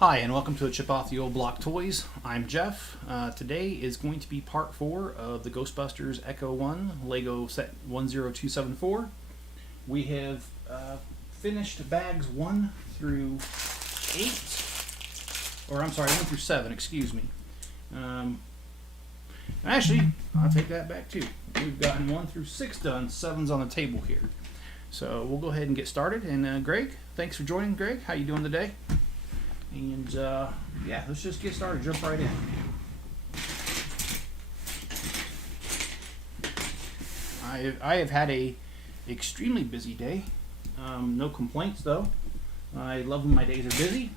Hi, and welcome to a Chip Off the Old Block Toys. I'm Jeff. Today is going to be part 4 of the Ghostbusters Ecto 1 Lego set 10274. We have finished bags 1 through 8, or I'm sorry, 1 through 7, excuse me. Actually, I'll take that back too. We've gotten 1 through 6 done, 7's on the table here. So we'll go ahead and get started. And Greg, thanks for joining. Greg, how you doing today? And yeah, let's just get started. Jump right in. I have had a extremely busy day. No complaints though. I love when my days are busy.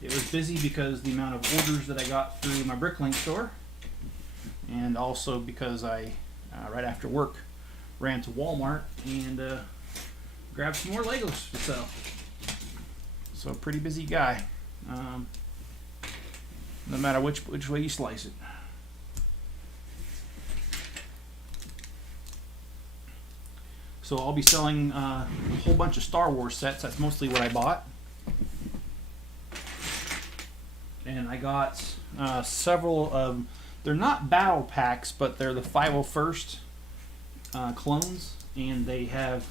It was busy because the amount of orders that I got through my Bricklink store, and also because I right after work ran to Walmart and grabbed some more Legos to sell. So pretty busy guy, no matter which way you slice it. So I'll be selling a whole bunch of Star Wars sets. That's mostly what I bought. And I got several of, they're not battle packs, but they're the 501st clones, and they have,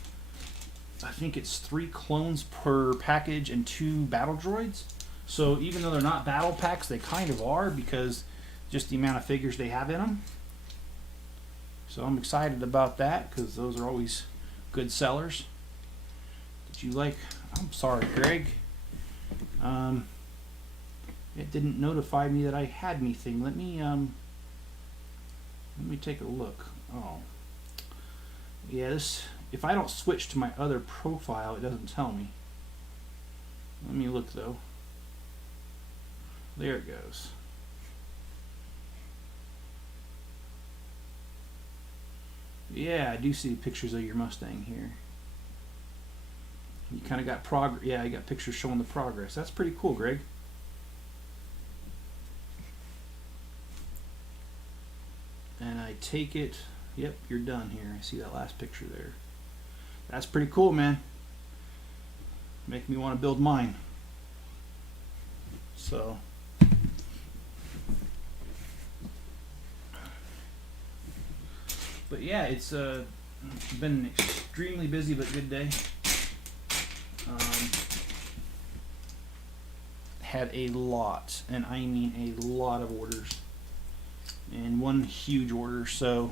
I think it's 3 clones per package and 2 battle droids. So even though they're not battle packs, they kind of are, because just the amount of figures they have in them. So I'm excited about that, because those are always good sellers. Did you like, I'm sorry, Greg. It didn't notify me that I had anything. Let me take a look. Oh. Yeah, this, if I don't switch to my other profile, it doesn't tell me. Let me look though. There it goes. Yeah, I do see pictures of your Mustang here. You kind of got progress. Yeah, you got pictures showing the progress. That's pretty cool, Greg. And I take it, yep, you're done here. I see that last picture there. That's pretty cool, man. Make me want to build mine. So but yeah, it's been an extremely busy but good day. Had a lot, and I mean a lot of orders, and one huge order. So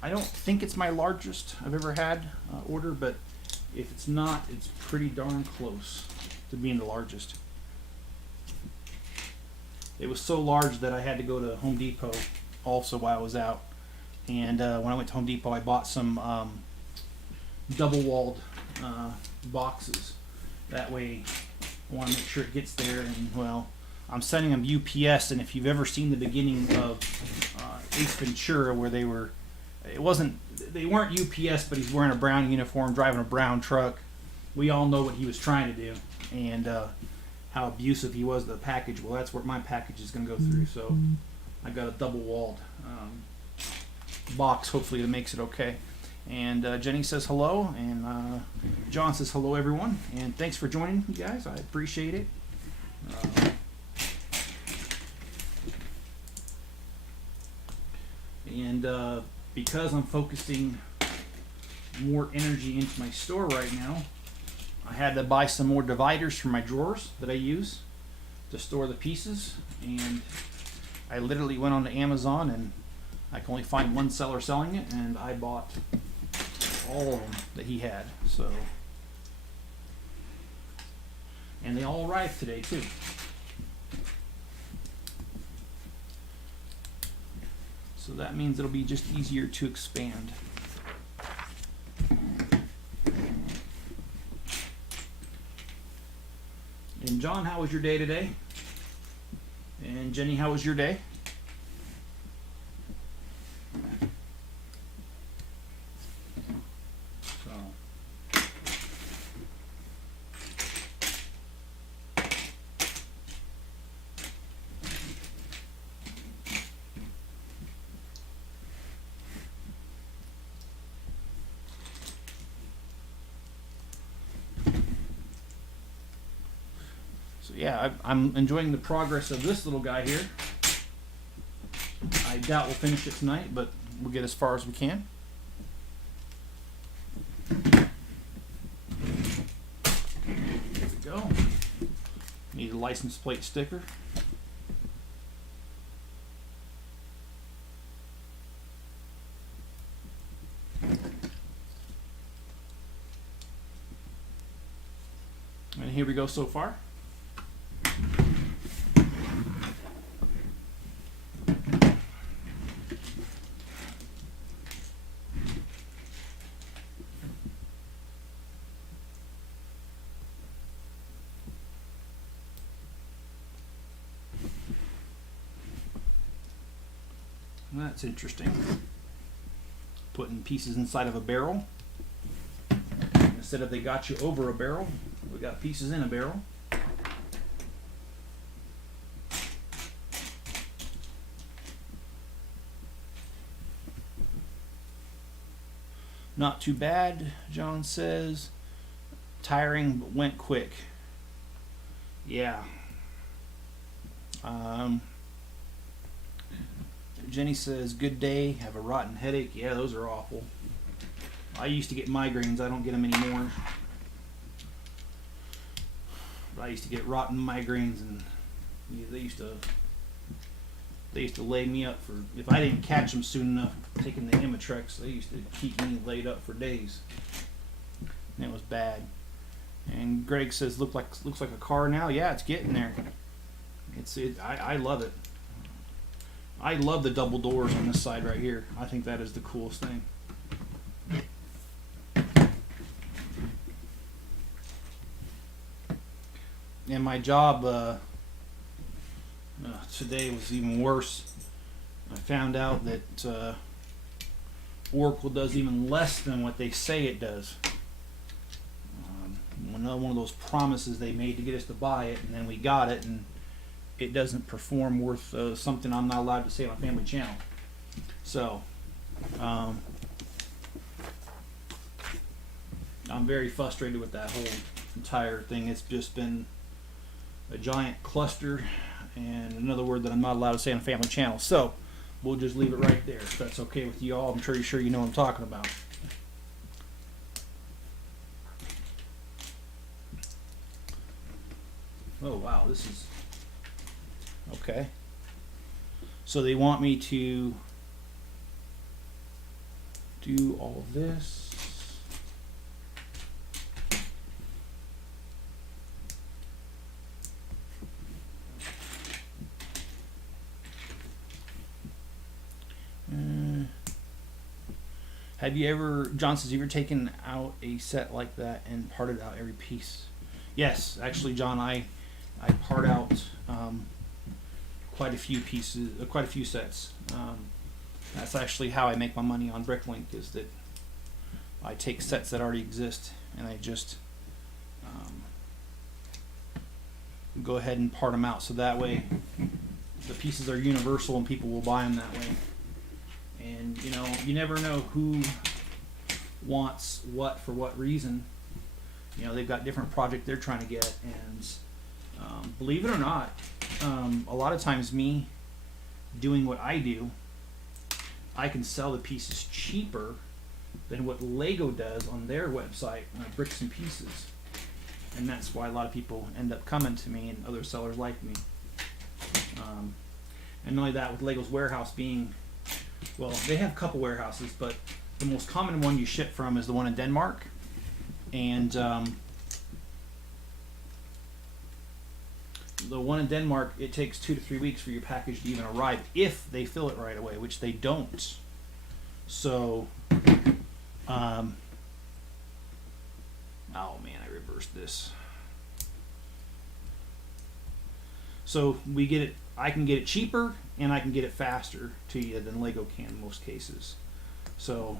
I don't think it's my largest I've ever had order, but if it's not, it's pretty darn close to being the largest. It was so large that I had to go to Home Depot also while I was out. And when I went to Home Depot, I bought some double-walled boxes. That way, I want to make sure it gets there. And well, I'm sending them UPS. And if you've ever seen the beginning of Ace Ventura, where they weren't UPS, but he's wearing a brown uniform, driving a brown truck. We all know what he was trying to do, and how abusive he was to the package. Well, that's what my package is going to go through. So I got a double-walled box, hopefully that makes it okay. And Jenny says hello, and John says hello, everyone, and thanks for joining, you guys. I appreciate it. And because I'm focusing more energy into my store right now, I had to buy some more dividers for my drawers that I use to store the pieces. And I literally went on to Amazon, and I can only find one seller selling it, and I bought all of them that he had. So, and they all arrived today too. So that means it'll be just easier to expand. And John, how was your day today? And Jenny, how was your day? So yeah, I'm enjoying the progress of this little guy here. I doubt we'll finish it tonight, but we'll get as far as we can. There we go. Need a license plate sticker. And here we go so far. That's interesting. Putting pieces inside of a barrel. Instead of they got you over a barrel, we got pieces in a barrel. Not too bad, John says. Tiring, but went quick. Yeah. Jenny says, good day, have a rotten headache. Yeah, those are awful. I used to get migraines. I don't get them anymore. But I used to get rotten migraines, and they used to lay me up for, if I didn't catch them soon enough taking the Imitrex, they used to keep me laid up for days. And it was bad. And Greg says, looks like a car now. Yeah, it's getting there. I love it. I love the double doors on this side right here. I think that is the coolest thing. And my job today was even worse. I found out that Oracle does even less than what they say it does. Another one of those promises they made to get us to buy it, and then we got it, and it doesn't perform worth something I'm not allowed to say on a family channel. So, I'm very frustrated with that whole entire thing. It's just been a giant cluster, and another word that I'm not allowed to say on a family channel. So, we'll just leave it right there. If that's okay with you all, I'm pretty sure you know what I'm talking about. Oh wow, this is okay. So they want me to do all of this. Have you ever, John says, you ever taken out a set like that and parted out every piece? Yes, actually, John, I part out quite a few pieces, quite a few sets. That's actually how I make my money on Bricklink, is that I take sets that already exist and I just go ahead and part them out. So that way the pieces are universal and people will buy them that way. And you know, you never know who wants what for what reason. You know, they've got different project they're trying to get, and believe it or not, a lot of times me doing what I do, I can sell the pieces cheaper than what Lego does on their website, Bricks and Pieces. And that's why a lot of people end up coming to me and other sellers like me. And not only that, with Lego's warehouse being, well, they have a couple warehouses, but the most common one you ship from is the one in Denmark. And the one in Denmark, it takes 2 to 3 weeks for your package to even arrive if they fill it right away, which they don't. So, oh man, I reversed this. So we get it. I can get it cheaper and I can get it faster to you than Lego can in most cases. So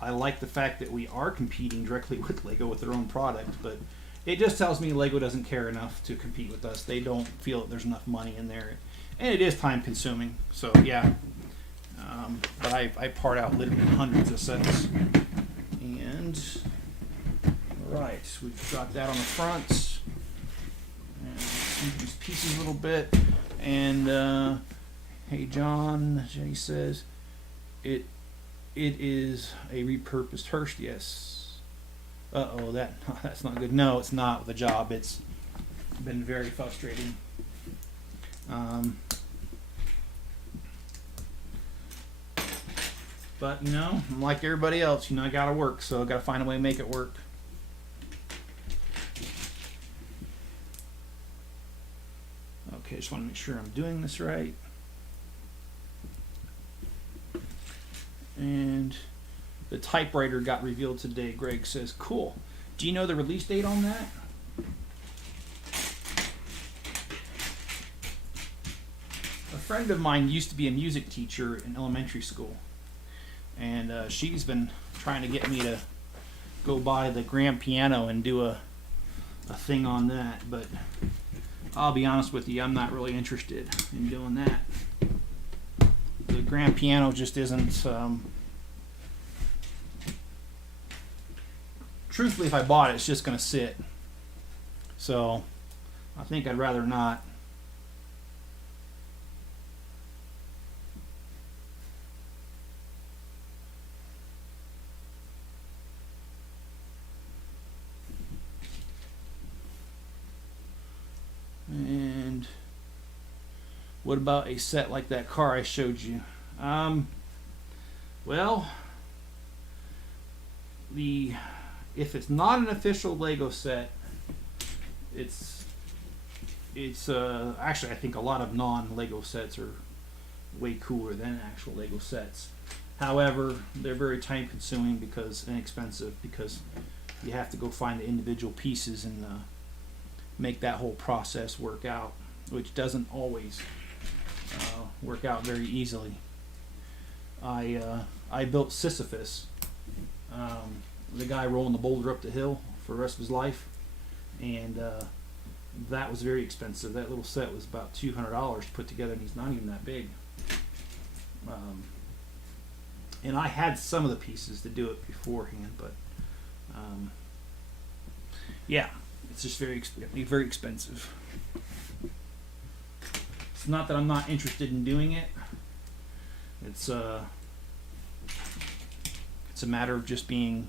I like the fact that we are competing directly with Lego with their own product, but it just tells me Lego doesn't care enough to compete with us. They don't feel that there's enough money in there, and it is time consuming. So yeah, but I part out literally hundreds of sets, and Alright, we've got that on the front. And see these pieces a little bit. And hey John, Jenny says it is a repurposed Hearst. Yes. Uh-oh, that's not good. No, it's not with the job. It's been very frustrating. But you know, I'm like everybody else, you know, I gotta work, so I gotta find a way to make it work. Okay, just want to make sure I'm doing this right. And the typewriter got revealed today, Greg says. Cool. Do you know the release date on that? A friend of mine used to be a music teacher in elementary school. And she's been trying to get me to go buy the grand piano and do a thing on that. But I'll be honest with you, I'm not really interested in doing that. The grand piano just isn't... truthfully, if I bought it, it's just going to sit. So I think I'd rather not. And what about a set like that car I showed you? Well, if it's not an official Lego set, it's actually, I think a lot of non-Lego sets are way cooler than actual Lego sets. However, they're very time consuming and expensive because you have to go find the individual pieces and make that whole process work out, which doesn't always work out very easily. I built Sisyphus, the guy rolling the boulder up the hill for the rest of his life, and that was very expensive. That little set was about $200 to put together, and he's not even that big. And I had some of the pieces to do it beforehand, but yeah, it's just very expensive. It's not that I'm not interested in doing it. It's a matter of just being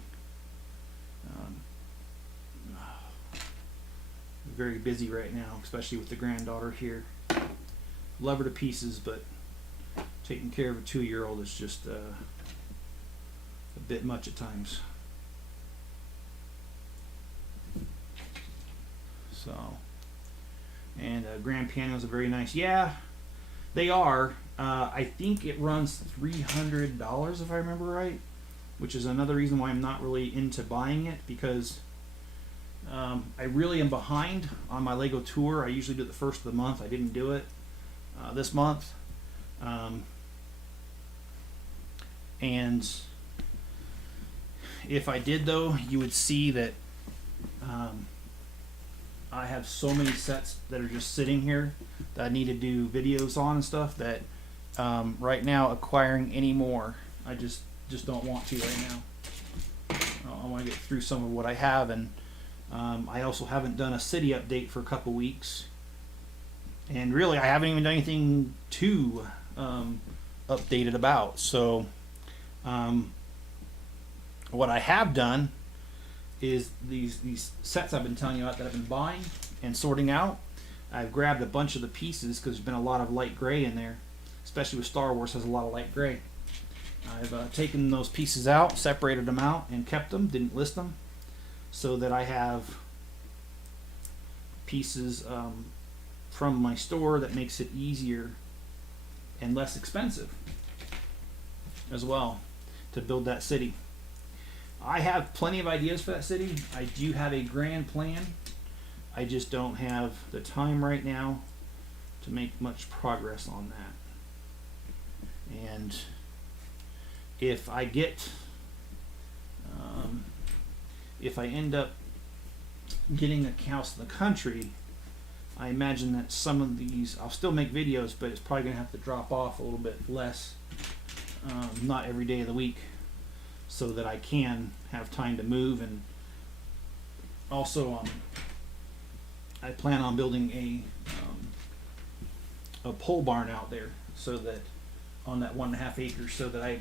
very busy right now, especially with the granddaughter here. Love her to pieces, but taking care of a 2-year-old is just a bit much at times. So, and grand pianos are very nice. Yeah, they are. I think it runs $300 if I remember right, which is another reason why I'm not really into buying it, because I really am behind on my Lego tour. I usually do it the first of the month. I didn't do it this month. And if I did, though, you would see that I have so many sets that are just sitting here that I need to do videos on and stuff that right now acquiring any more, I just don't want to right now. I want to get through some of what I have, and I also haven't done a city update for a couple weeks, and really I haven't even done anything too updated about. So what I have done is these sets I've been telling you about that I've been buying and sorting out. I've grabbed a bunch of the pieces because there's been a lot of light gray in there, especially with Star Wars has a lot of light gray. I've taken those pieces out, separated them out, and kept them, didn't list them, so that I have pieces from my store that makes it easier and less expensive as well to build that city. I have plenty of ideas for that city. I do have a grand plan. I just don't have the time right now to make much progress on that. And if I get, if I end up getting a house in the country, I imagine that some of these, I'll still make videos, but it's probably going to have to drop off a little bit less, not every day of the week, so that I can have time to move and also, I plan on building a pole barn out there, so that on that 1.5 acres, so that I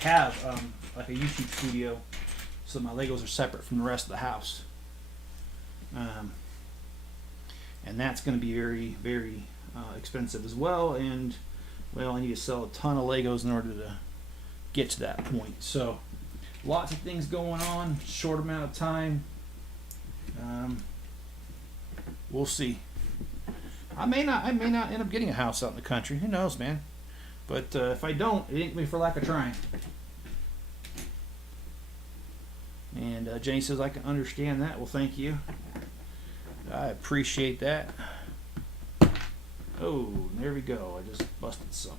have like a YouTube studio, so my Legos are separate from the rest of the house. And that's going to be very, very expensive as well. And well, I need to sell a ton of Legos in order to get to that point. So lots of things going on, short amount of time. We'll see. I may not end up getting a house out in the country. Who knows, man? But if I don't, it ain't me for lack of trying. And Jenny says I can understand that. Well, thank you. I appreciate that. Oh, there we go. I just busted something.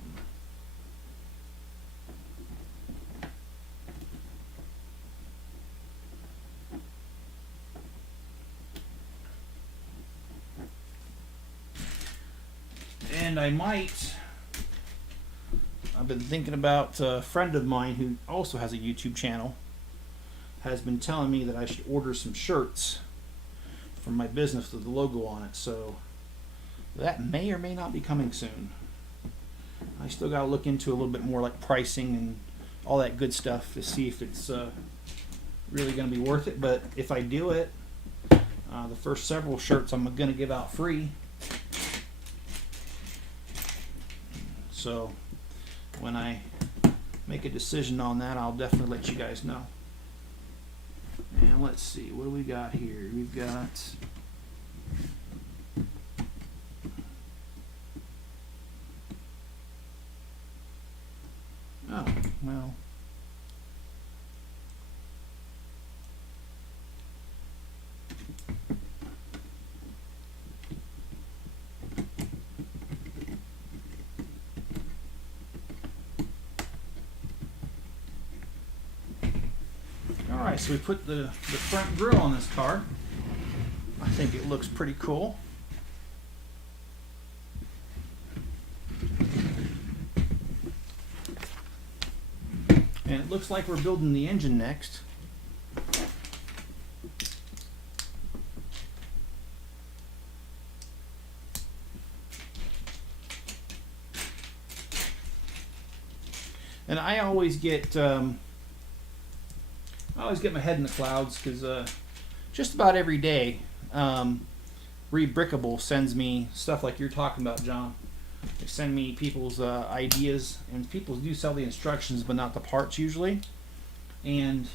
And I've been thinking about a friend of mine who also has a YouTube channel, has been telling me that I should order some shirts from my business with the logo on it. So that may or may not be coming soon. I still got to look into a little bit more, like pricing and all that good stuff, to see if it's really going to be worth it. But if I do it, the first several shirts I'm going to give out free. So when I make a decision on that, I'll definitely let you guys know. And let's see, what do we got here? We've got oh, well. Alright, so we put the front grille on this car. I think it looks pretty cool. And it looks like we're building the engine next. And I always get my head in the clouds, because just about every day, Rebrickable sends me stuff like you're talking about, John. They send me people's ideas, and people do sell the instructions, but not the parts usually. And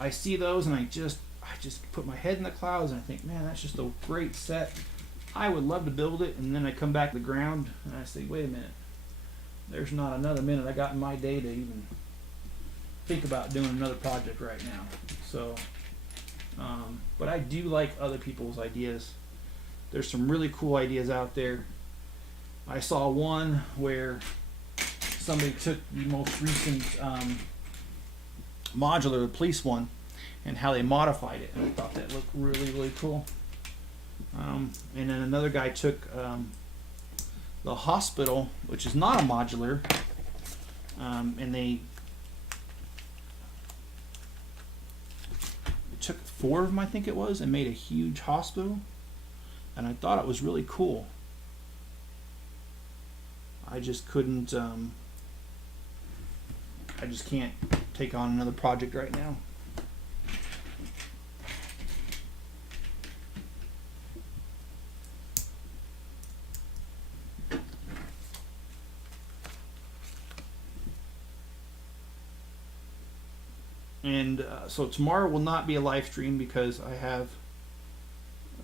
I see those, and I just put my head in the clouds, and I think, man, that's just a great set. I would love to build it. And then I come back to the ground, and I say, wait a minute. There's not another minute I got in my day to even think about doing another project right now. So, but I do like other people's ideas. There's some really cool ideas out there. I saw one where somebody took the most recent modular, the police one, and how they modified it, and I thought that looked really, really cool. And then another guy took the hospital, which is not a modular, and they took 4 of them, I think it was, and made a huge hospital, and I thought it was really cool. I just couldn't, I just can't take on another project right now. And so tomorrow will not be a live stream because I have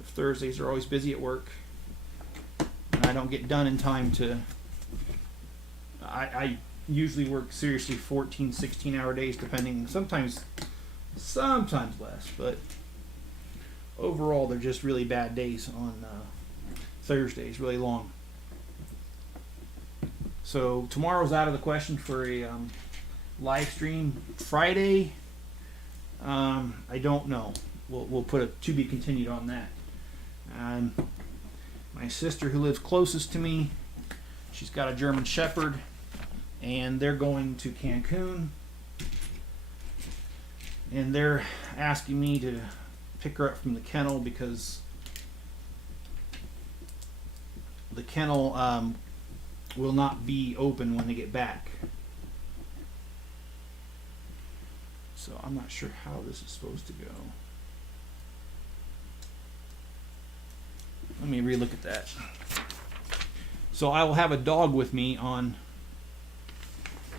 Thursdays are always busy at work, and I don't get done in time to. I usually work seriously 14, 16-hour days, depending. Sometimes less, but overall they're just really bad days on Thursdays, really long. So tomorrow's out of the question for a live stream. Friday, I don't know. We'll put a to be continued on that. My sister, who lives closest to me, she's got a German Shepherd, and they're going to Cancun, and they're asking me to pick her up from the kennel because the kennel will not be open when they get back. So I'm not sure how this is supposed to go. Let me relook at that. So I will have a dog with me on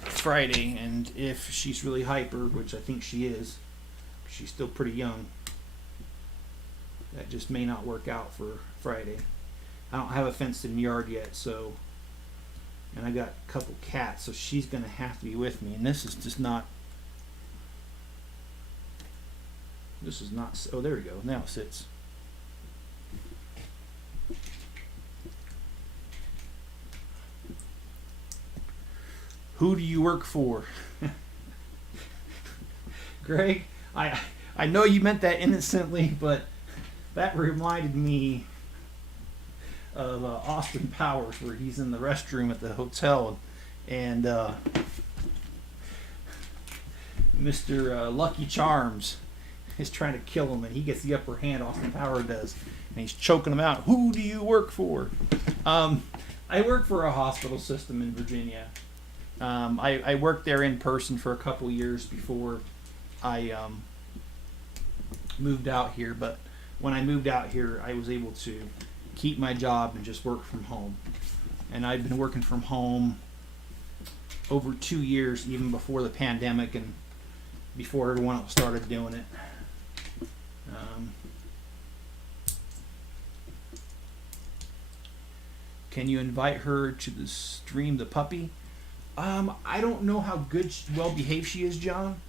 Friday, and if she's really hyper, which I think she is, she's still pretty young, that just may not work out for Friday. I don't have a fenced-in yard yet, so, and I got a couple cats, so she's going to have to be with me, and this is just not, oh, there we go, now it sits. Who do you work for? Greg, I know you meant that innocently, but that reminded me of Austin Powers, where he's in the restroom at the hotel, and Mr. Lucky Charms is trying to kill him, and he gets the upper hand, Austin Powers does, and he's choking him out. Who do you work for? I work for a hospital system in Virginia. I worked there in person for a couple years before I moved out here, but when I moved out here, I was able to keep my job and just work from home. And I've been working from home over 2 years, even before the pandemic and before everyone else started doing it. Can you invite her to the stream, the puppy? I don't know how good, well behaved she is, John,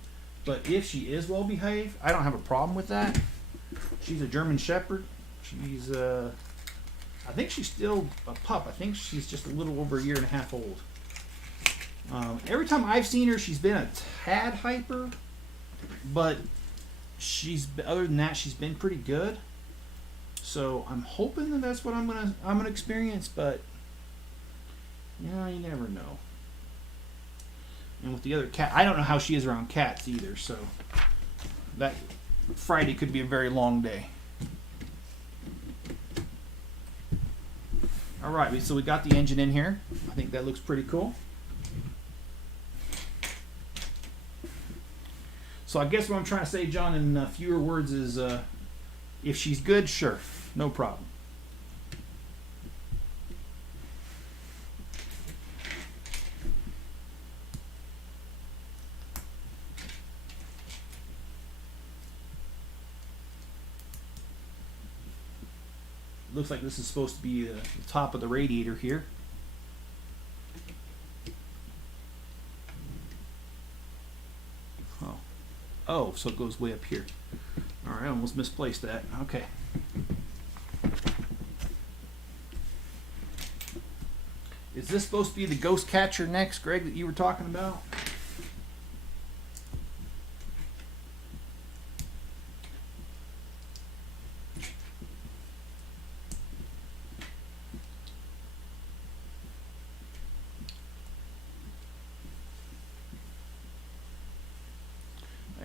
but if she is well behaved, I don't have a problem with that. She's a German Shepherd. She's, I think she's still a pup. I think she's just a little over 1.5 years old. Every time I've seen her, she's been a tad hyper, but other than that, she's been pretty good. So I'm hoping that that's what I'm gonna experience, but you never know. And with the other cat, I don't know how she is around cats either, so that Friday could be a very long day. All right, so we got the engine in here. I think that looks pretty cool. So I guess what I'm trying to say, John, in fewer words is if she's good, sure, no problem. Looks like this is supposed to be the top of the radiator here. Oh, so it goes way up here. All right, I almost misplaced that. Okay. Is this supposed to be the ghost catcher next, Greg, that you were talking about?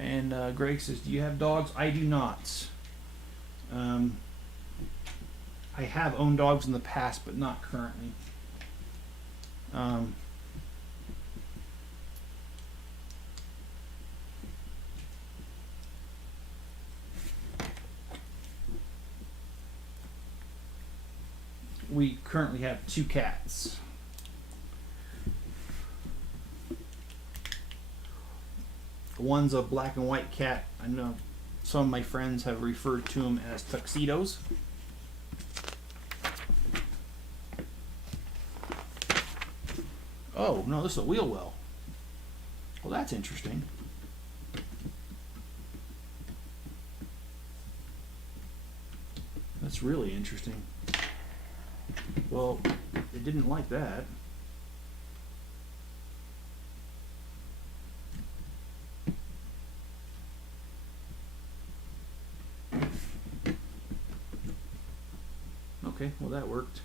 And Greg says, do you have dogs? I do not. I have owned dogs in the past, but not currently. We currently have 2 cats. One's a black and white cat. I know some of my friends have referred to them as tuxedos. Oh, no, this is a wheel well. Well, that's interesting. That's really interesting. Well, it didn't like that. Okay, well that worked.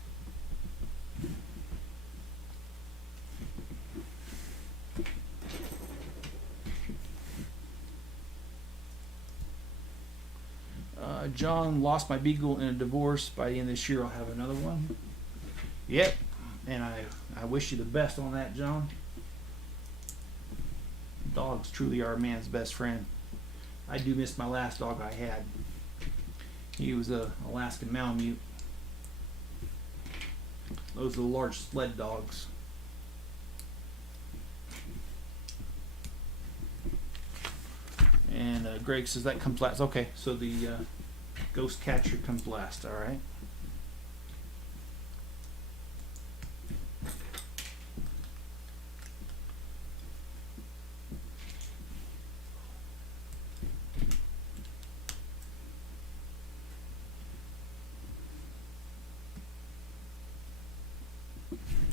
John, lost my beagle in a divorce. By the end of this year, I'll have another one. Yep, and I wish you the best on that, John. Dogs truly are a man's best friend. I do miss my last dog I had. He was a Alaskan Malamute. Those are the large sled dogs. And Greg says that comes last. Okay, so the ghost catcher comes last. All right.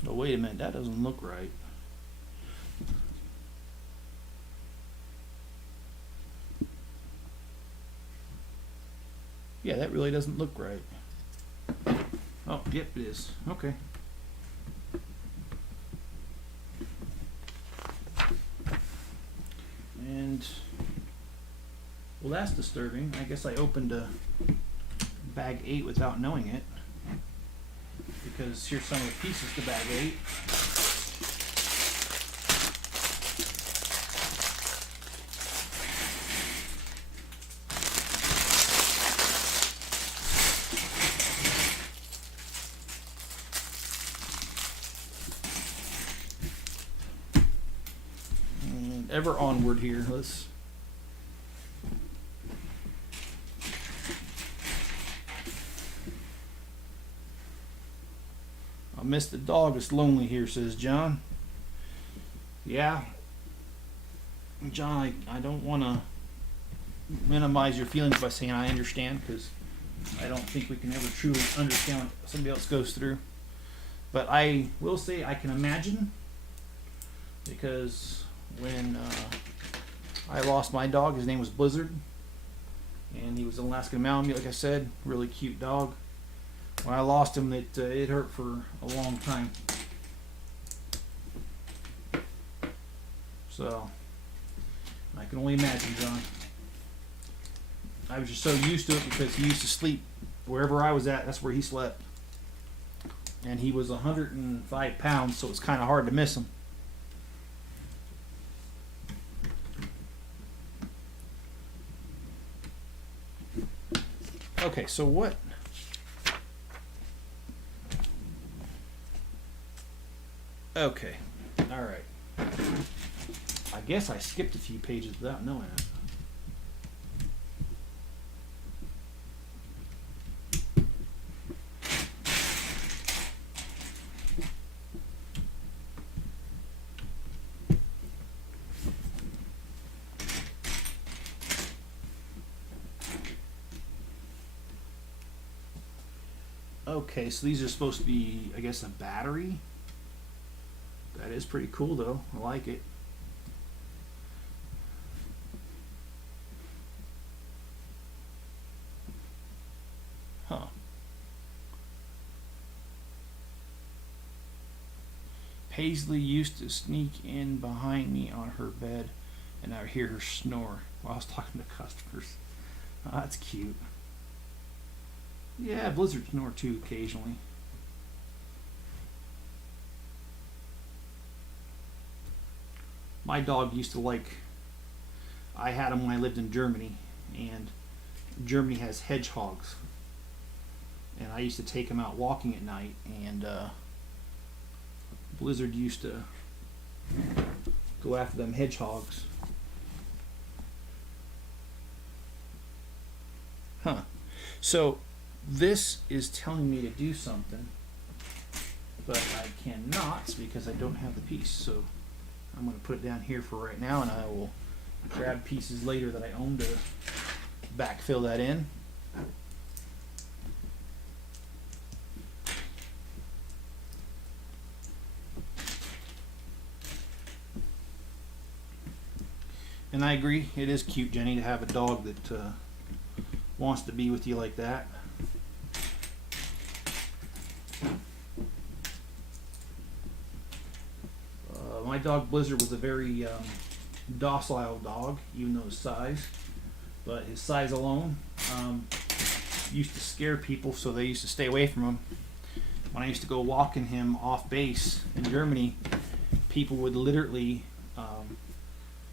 Oh, wait a minute. That doesn't look right. Yeah, that really doesn't look right. Oh, yep, it is. Okay. And, well, that's disturbing. I guess I opened bag 8 without knowing it. Because here's some of the pieces to bag 8. Ever onward here. Let's. I miss the dog. It's lonely here, says John. Yeah, John, I don't want to minimize your feelings by saying I understand, because I don't think we can ever truly understand what somebody else goes through. But I will say I can imagine, because when I lost my dog, his name was Blizzard, and he was an Alaskan Malamute, like I said, really cute dog. When I lost him, it hurt for a long time. So I can only imagine, John. I was just so used to it because he used to sleep wherever I was at. That's where he slept, and he was 105 pounds, so it's kind of hard to miss him. Okay, so what? Okay, all right. I guess I skipped a few pages without knowing it. Okay, so these are supposed to be, I guess, a battery. That is pretty cool, though. I like it. Huh. Paisley used to sneak in behind me on her bed, and I would hear her snore while I was talking to customers. Oh, that's cute. Yeah, Blizzard snore too occasionally. My dog used to like, I had him when I lived in Germany, and Germany has hedgehogs, and I used to take him out walking at night, and Blizzard used to go after them hedgehogs. Huh. So this is telling me to do something, but I cannot because I don't have the piece. So I'm going to put it down here for right now, and I will grab pieces later that I own to backfill that in. And I agree, it is cute, Jenny, to have a dog that wants to be with you like that. My dog Blizzard was a very docile dog, even though his size. But his size alone, used to scare people, so they used to stay away from him. When I used to go walking him off base in Germany, people would literally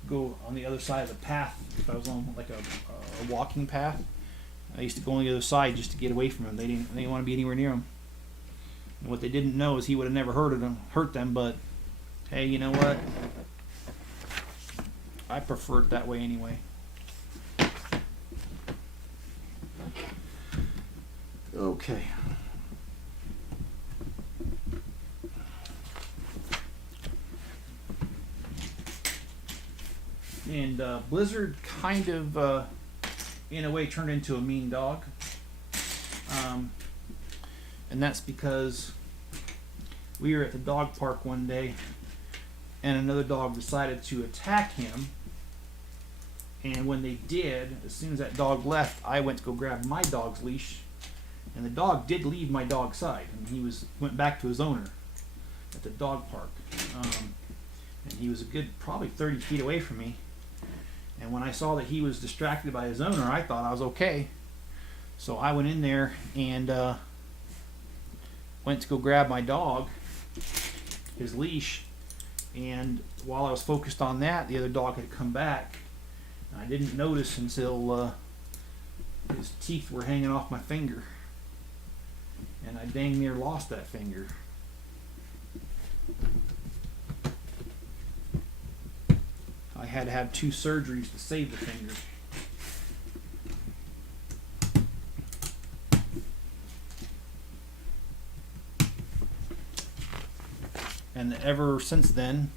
go on the other side of the path. If I was on like a walking path, I used to go on the other side just to get away from him. They didn't want to be anywhere near him. And what they didn't know is he would have never hurt them. But hey, you know what? I prefer it that way anyway. Okay. And Blizzard kind of, in a way, turned into a mean dog. And that's because we were at the dog park one day and another dog decided to attack him. And when they did, as soon as that dog left, I went to go grab my dog's leash. And the dog did leave my dog's side. And he went back to his owner at the dog park. And he was a good probably 30 feet away from me. And when I saw that he was distracted by his owner, I thought I was okay. So I went in there and went to go grab my dog, his leash. And while I was focused on that, the other dog had come back. I didn't notice until his teeth were hanging off my finger. And I dang near lost that finger. I had to have 2 surgeries to save the finger. And ever since then,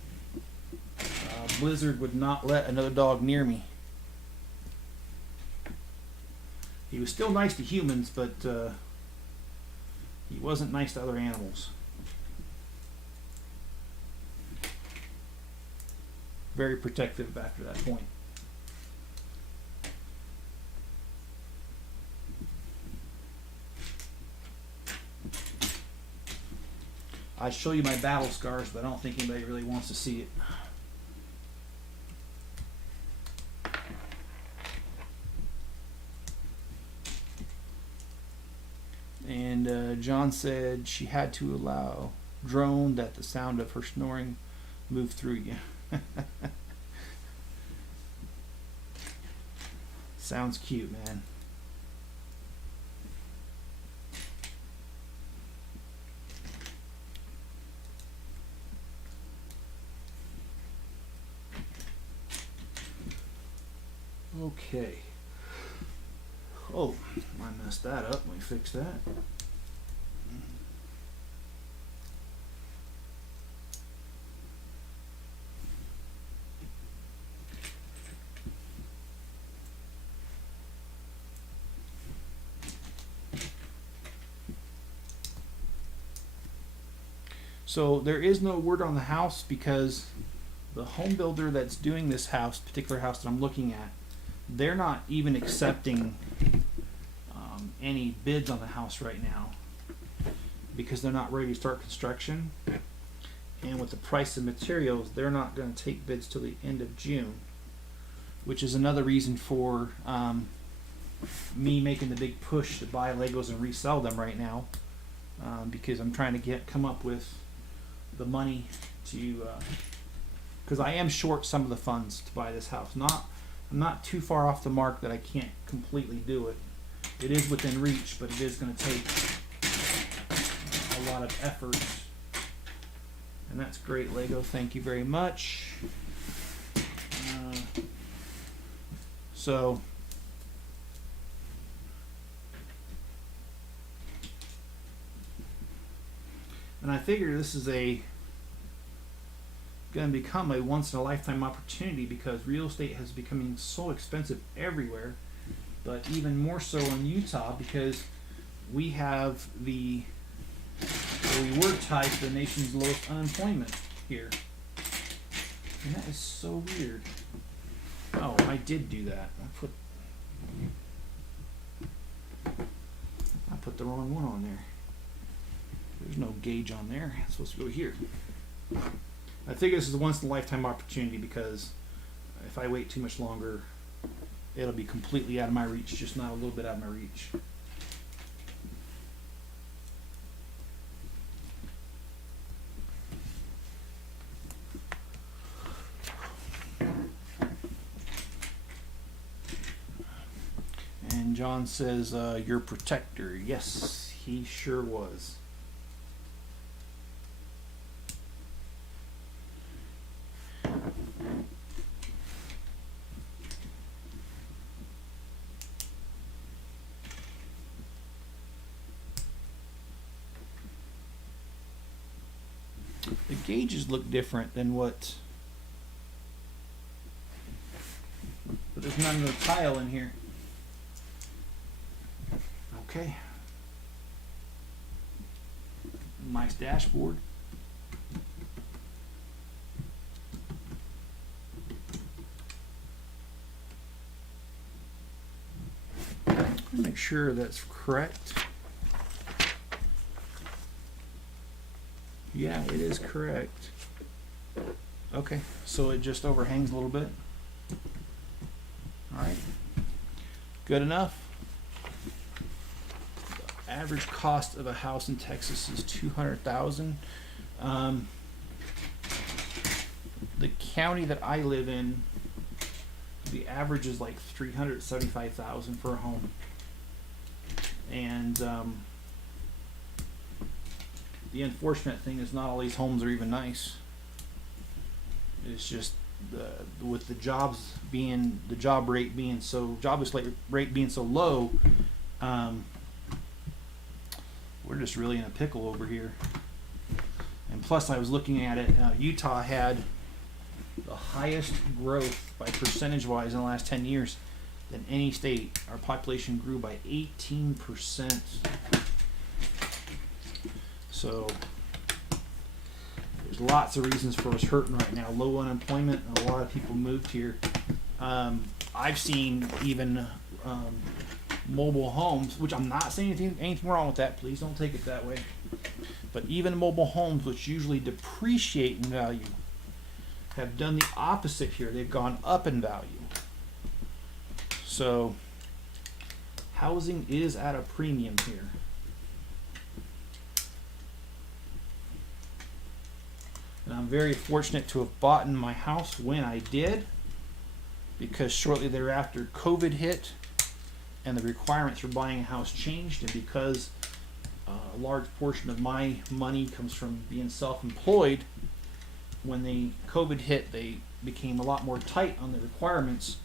Blizzard would not let another dog near me. He was still nice to humans, but he wasn't nice to other animals. Very protective after that point. I show you my battle scars, but I don't think anybody really wants to see it. And John said she had to allow drone that the sound of her snoring moved through you. Sounds cute, man. Okay. Oh, I messed that up. Let me fix that. So there is no word on the house because the home builder that's doing this house, particular house that I'm looking at, they're not even accepting any bids on the house right now because they're not ready to start construction. And with the price of materials, they're not going to take bids till the end of June, which is another reason for me making the big push to buy Legos and resell them right now, because I'm trying to come up with the money to, because I am short some of the funds to buy this house. I'm not too far off the mark that I can't completely do it. It is within reach, but it is going to take a lot of effort. And that's great, Lego. Thank you very much. So and I figure this is going to become a once-in-a-lifetime opportunity because real estate has becoming so expensive everywhere, but even more so in Utah because we have we were tied to the nation's lowest unemployment here. And that is so weird. Oh, I did do that. I put the wrong one on there. There's no gauge on there. It's supposed to go here. I think this is a once-in-a-lifetime opportunity because if I wait too much longer, it'll be completely out of my reach, just not a little bit out of my reach. And John says, your protector. Yes, he sure was. The gauges look different than what... But there's not another tile in here. Okay. Nice dashboard. Make sure that's correct. Yeah, it is correct. Okay, so it just overhangs a little bit. All right, good enough. The average cost of a house in Texas is $200,000. The county that I live in, the average is like $375,000 for a home, and the unfortunate thing is not all these homes are even nice. It's just with the jobless rate being so low, we're just really in a pickle over here. And plus, I was looking at it. Utah had the highest growth by percentage-wise in the last 10 years than any state. Our population grew by 18%. So there's lots of reasons for us hurting right now. Low unemployment, and a lot of people moved here. I've seen even mobile homes, which I'm not saying anything wrong with that. Please don't take it that way. But even mobile homes, which usually depreciate in value, have done the opposite here. They've gone up in value. So housing is at a premium here. And I'm very fortunate to have bought in my house when I did, because shortly thereafter COVID hit and the requirements for buying a house changed, and because a large portion of my money comes from being self-employed, when the COVID hit, they became a lot more tight on the requirements.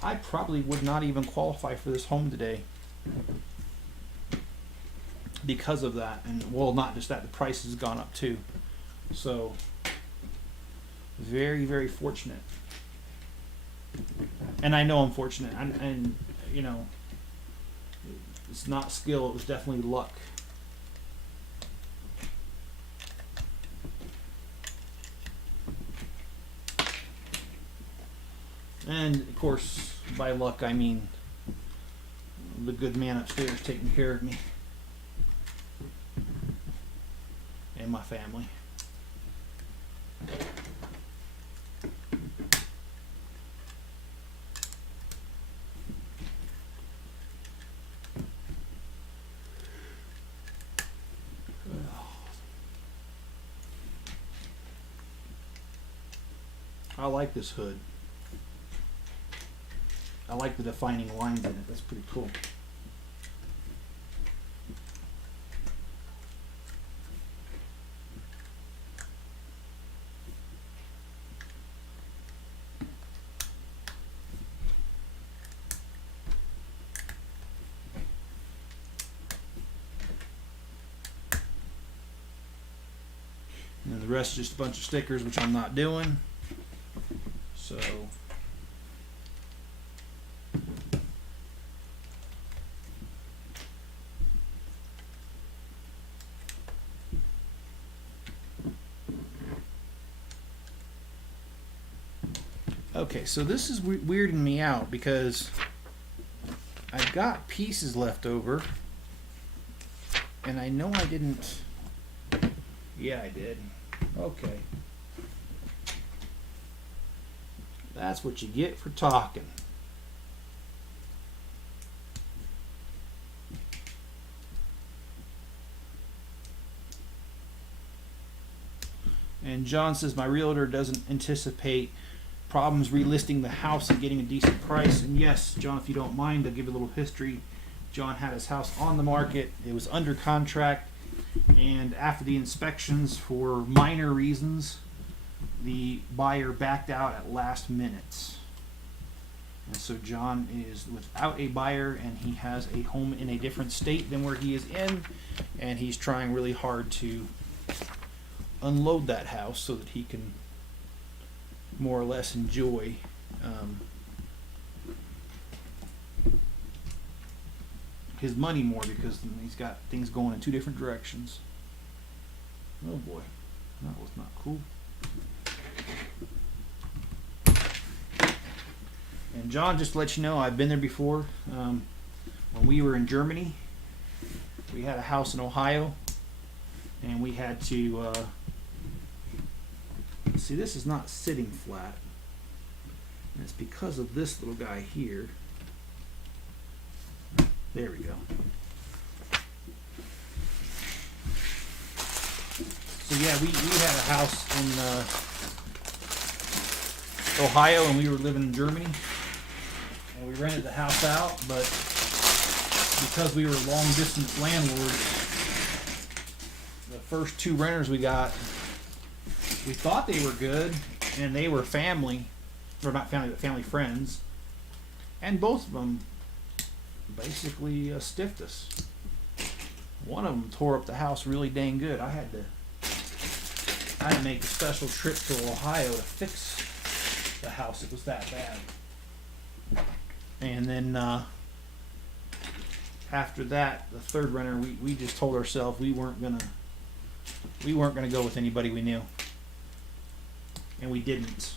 I probably would not even qualify for this home today because of that. And well, not just that, the price has gone up too. So very, very fortunate. And I know I'm fortunate. And you know, it's not skill, it was definitely luck. And of course, by luck, I mean the good man upstairs taking care of me and my family. I like this hood. I like the defining lines in it. That's pretty cool. And then the rest is just a bunch of stickers, which I'm not doing. So okay, so this is weirding me out because I've got pieces left over, and I know I didn't. Yeah, I did. Okay. That's what you get for talking. And John says my realtor doesn't anticipate problems relisting the house and getting a decent price. And yes, John, if you don't mind, I'll give you a little history. John had his house on the market. It was under contract, and after the inspections, for minor reasons, the buyer backed out at last minute. And so John is without a buyer, and he has a home in a different state than where he is in, and he's trying really hard to unload that house so that he can more or less enjoy his money more, because he's got things going in two different directions. Oh boy, that was not cool. And John, just to let you know, I've been there before. When we were in Germany, we had a house in Ohio, and we had to see, this is not sitting flat, and it's because of this little guy here. There we go. So yeah, we had a house in Ohio, and we were living in Germany, and we rented the house out, but because we were long distance landlords, the first two renters we got, we thought they were good, and they were family, or not family, but family friends, and both of them basically stiffed us. One of them tore up the house really dang good. I had to make a special trip to Ohio to fix the house. It was that bad. And then after that, the third renter, we just told ourselves we weren't gonna go with anybody we knew, and we didn't.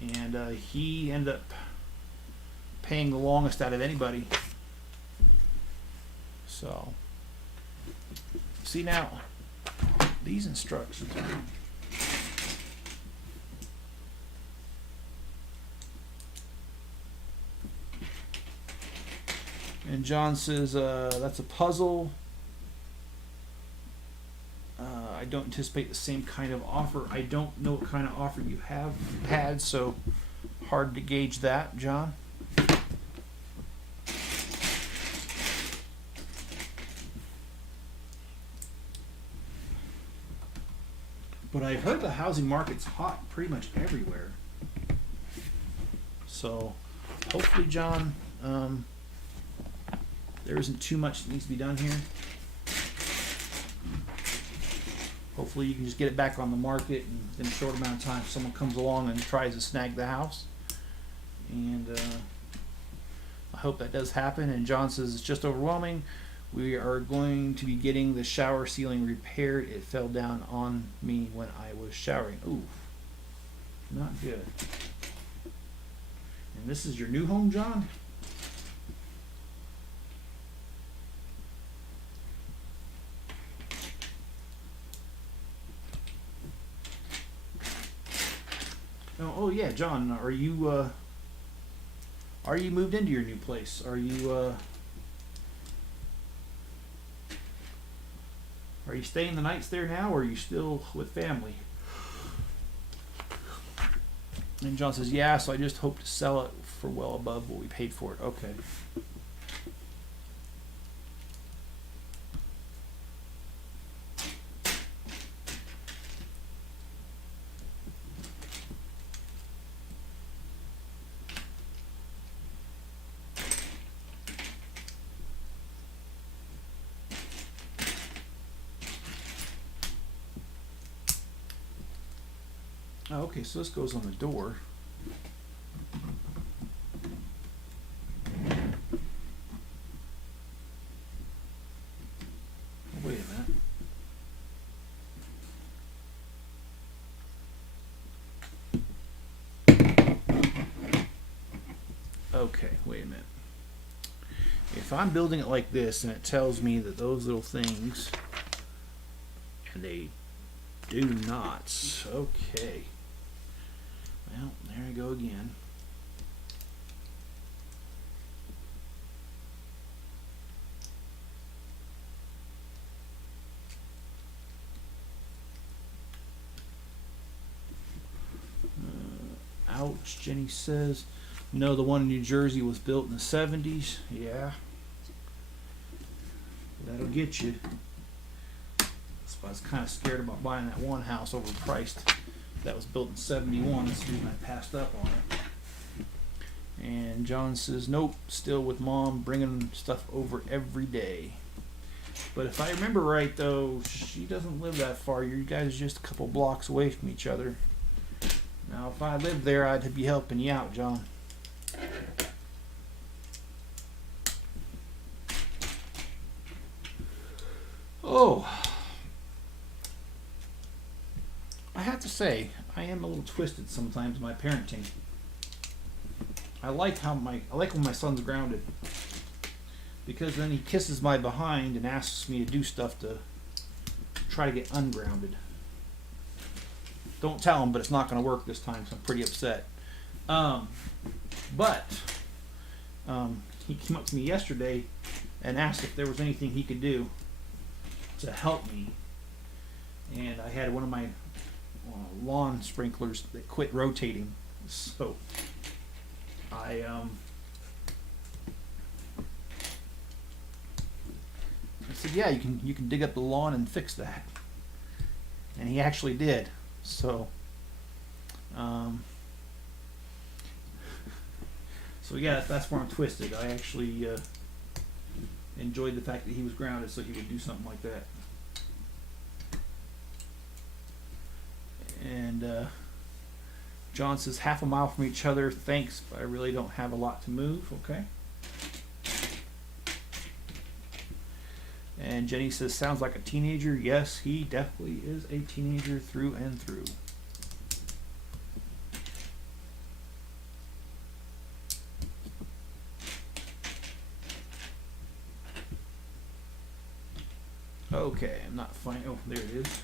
And he ended up paying the longest out of anybody. So, see now, these instructions. And John says, that's a puzzle. I don't anticipate the same kind of offer. I don't know what kind of offer you have had, so hard to gauge that, John. But I've heard the housing market's hot pretty much everywhere. So hopefully, John, there isn't too much that needs to be done here. Hopefully you can just get it back on the market in a short amount of time. If someone comes along and tries to snag the house. And I hope that does happen. And John says it's just overwhelming. We are going to be getting the shower ceiling repaired. It fell down on me when I was showering. Ooh, not good. And this is your new home, John? Oh yeah, John, are you moved into your new place? Are you staying the nights there now, or are you still with family? And John says, yeah, so I just hope to sell it for well above what we paid for it. Okay. Oh, okay, so this goes on the door. Oh, wait a minute. Okay, wait a minute. If I'm building it like this and it tells me that those little things, and they do not, okay. Well, there I go again. Ouch, Jenny says. No, the one in New Jersey was built in the 70s. Yeah. That'll get you. That's why I was kind of scared about buying that one house overpriced. That was built in 71. That's the reason I passed up on it. And John says, nope, still with Mom, bringing stuff over every day. But if I remember right, though, she doesn't live that far. You guys are just a couple blocks away from each other. Now, if I lived there, I'd be helping you out, John. Oh, I have to say, I am a little twisted sometimes in my parenting. I like when my son's grounded, because then he kisses my behind and asks me to do stuff to try to get ungrounded. Don't tell him, but it's not going to work this time, so I'm pretty upset. But he came up to me yesterday and asked if there was anything he could do to help me. And I had one of my lawn sprinklers that quit rotating, so I said, yeah, you can dig up the lawn and fix that. And he actually did. So so yeah, that's where I'm twisted. I actually enjoyed the fact that he was grounded so he would do something like that. And John says, half a mile from each other, thanks, but I really don't have a lot to move. Okay. And Jenny says, sounds like a teenager. Yes, he definitely is a teenager through and through. Okay, I'm not finding. Oh, there it is.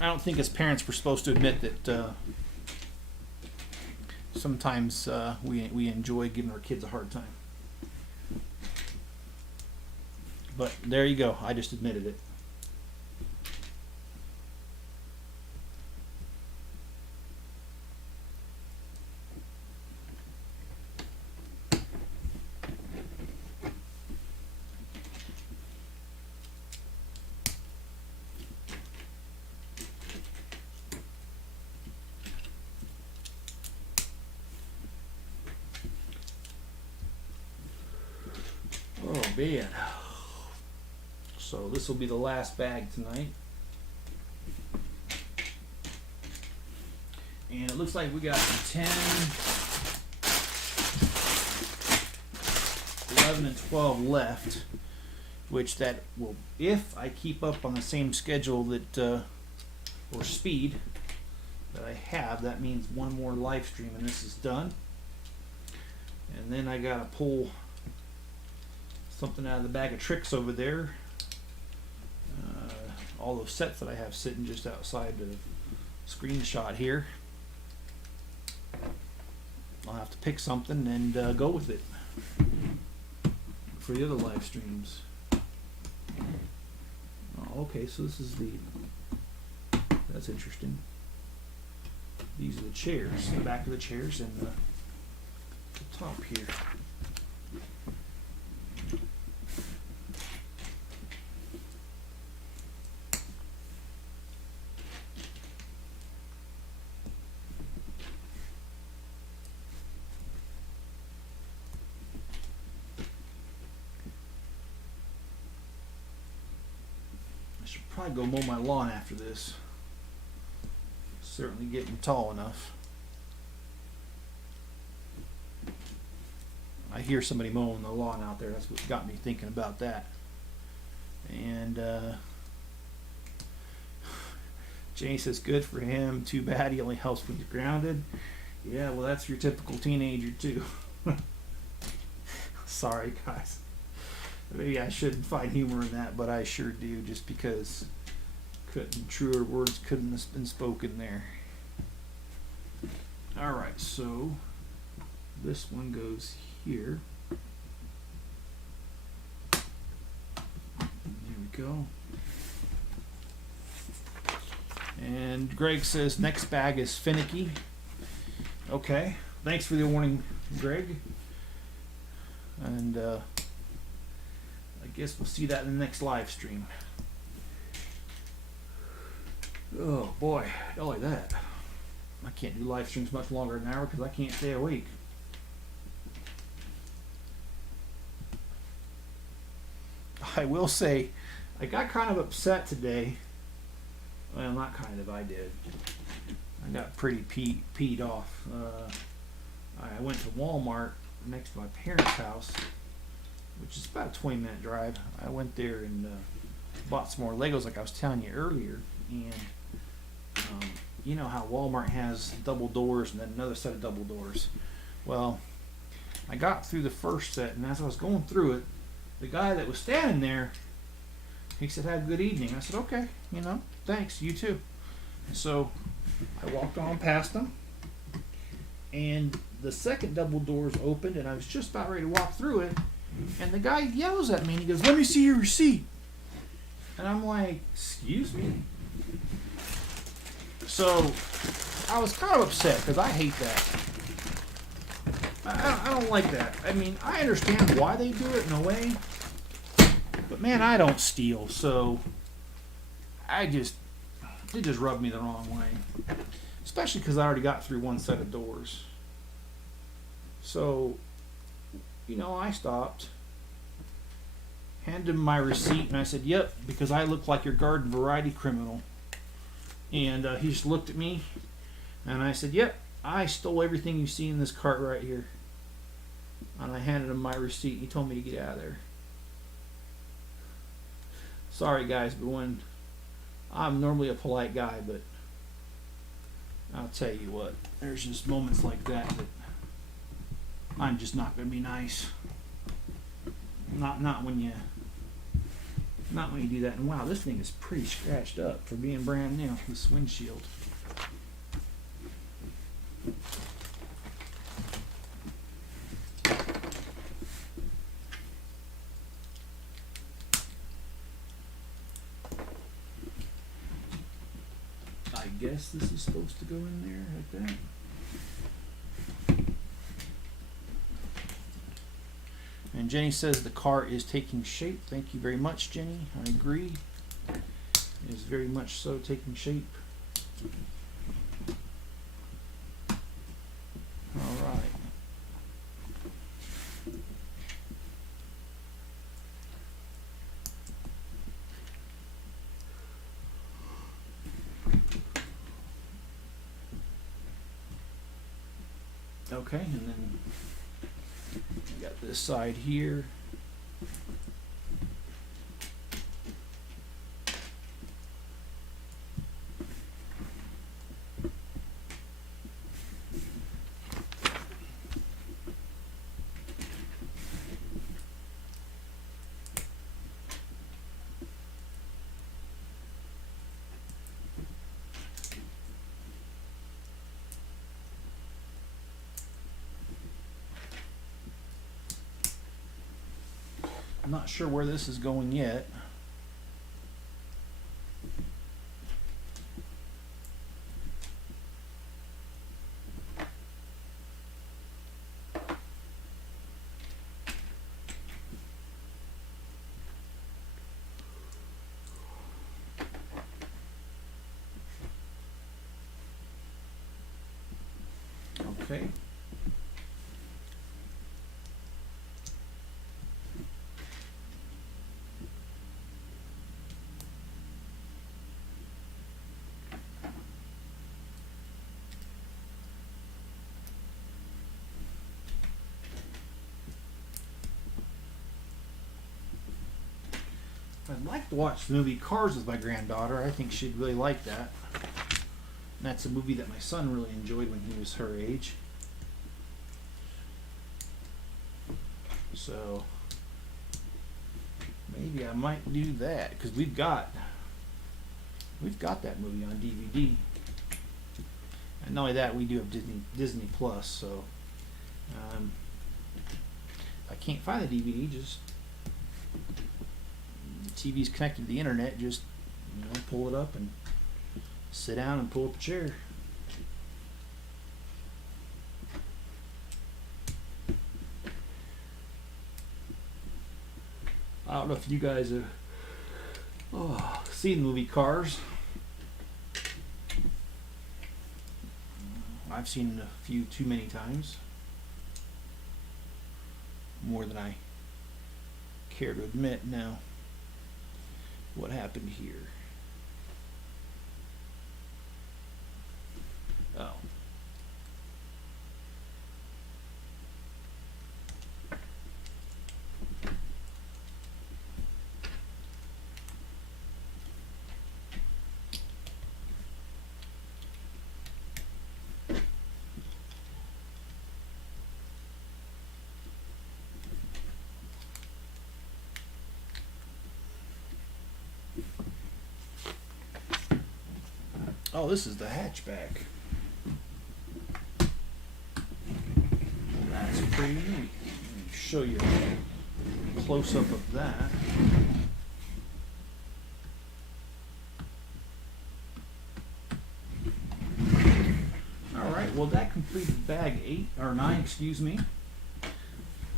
I don't think as parents we're supposed to admit that sometimes we enjoy giving our kids a hard time. But there you go. I just admitted it. Oh man. So this will be the last bag tonight. And it looks like we got 10, 11, and 12 left. Which that will, if I keep up on the same schedule that, or speed that I have, that means one more live stream and this is done. And then I gotta pull something out of the bag of tricks over there. All those sets that I have sitting just outside the screenshot here. I'll have to pick something and go with it for the other live streams. Oh, okay, so this is that's interesting. These are the chairs, the back of the chairs, and the top here. Probably go mow my lawn after this. Certainly getting tall enough. I hear somebody mowing the lawn out there. That's what got me thinking about that. And Jay says, good for him. Too bad he only helps when he's grounded. Yeah, well, that's your typical teenager too. Sorry, guys. Maybe I shouldn't find humor in that, but I sure do, just because truer words couldn't have been spoken there. Alright, so this one goes here. go. And Greg says next bag is finicky. Okay. Thanks for the warning, Greg. And I guess we'll see that in the next live stream. Oh boy, not like that. I can't do live streams much longer than an hour because I can't stay awake. I will say, I got kind of upset today. Well, not kind of, I did. I got pretty peed off. I went to Walmart next to my parents' house, which is about a 20-minute drive. I went there and bought some more Legos like I was telling you earlier. And you know how Walmart has double doors and then another set of double doors. Well, I got through the first set, and as I was going through it, the guy that was standing there, he said, "Have a good evening." I said, "Okay, you know, thanks, you too." And so I walked on past him, and the second double doors opened, and I was just about ready to walk through it, and the guy yells at me, and he goes, "Let me see your receipt." And I'm like, "Excuse me?" So I was kind of upset because I hate that. I don't like that. I mean, I understand why they do it in a way, but man, I don't steal, so it just rubbed me the wrong way. Especially because I already got through one set of doors. So, you know, I stopped, handed him my receipt, and I said, "Yep, because I look like your garden variety criminal." And he just looked at me, and I said, "Yep, I stole everything you see in this cart right here." And I handed him my receipt. He told me to get out of there. Sorry, guys, but when I'm normally a polite guy, but I'll tell you what, there's just moments like that I'm just not going to be nice. Not when you do that. And wow, this thing is pretty scratched up for being brand new. This windshield. I guess this is supposed to go in there like that. And Jenny says the car is taking shape. Thank you very much, Jenny. I agree. It is very much so taking shape. All right. Okay, and then we got this side here. I'm not sure where this is going yet. Okay. I'd like to watch the movie Cars with my granddaughter. I think she'd really like that. And that's a movie that my son really enjoyed when he was her age. So maybe I might do that because we've got that movie on DVD. And not only that, we do have Disney Plus. So if I can't find the DVD, just TV's connected to the internet, just pull it up and sit down and pull up a chair. I don't know if you guys have seen the movie Cars. I've seen it a few too many times. More than I care to admit now. What happened here? Oh. Oh, this is the hatchback. That's pretty neat. Let me show you a close-up of that. Alright, well that completed bag 8, or 9, excuse me.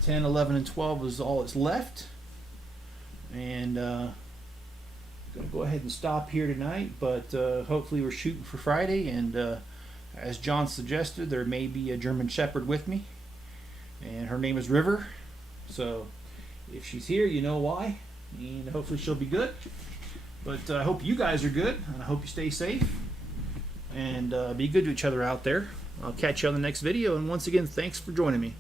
10, 11, and 12 is all that's left. And gonna go ahead and stop here tonight, but hopefully we're shooting for Friday, and as John suggested, there may be a German Shepherd with me, and her name is River, so if she's here, you know why, and hopefully she'll be good. But I hope you guys are good, and I hope you stay safe, and be good to each other out there. I'll catch you on the next video, and once again, thanks for joining me.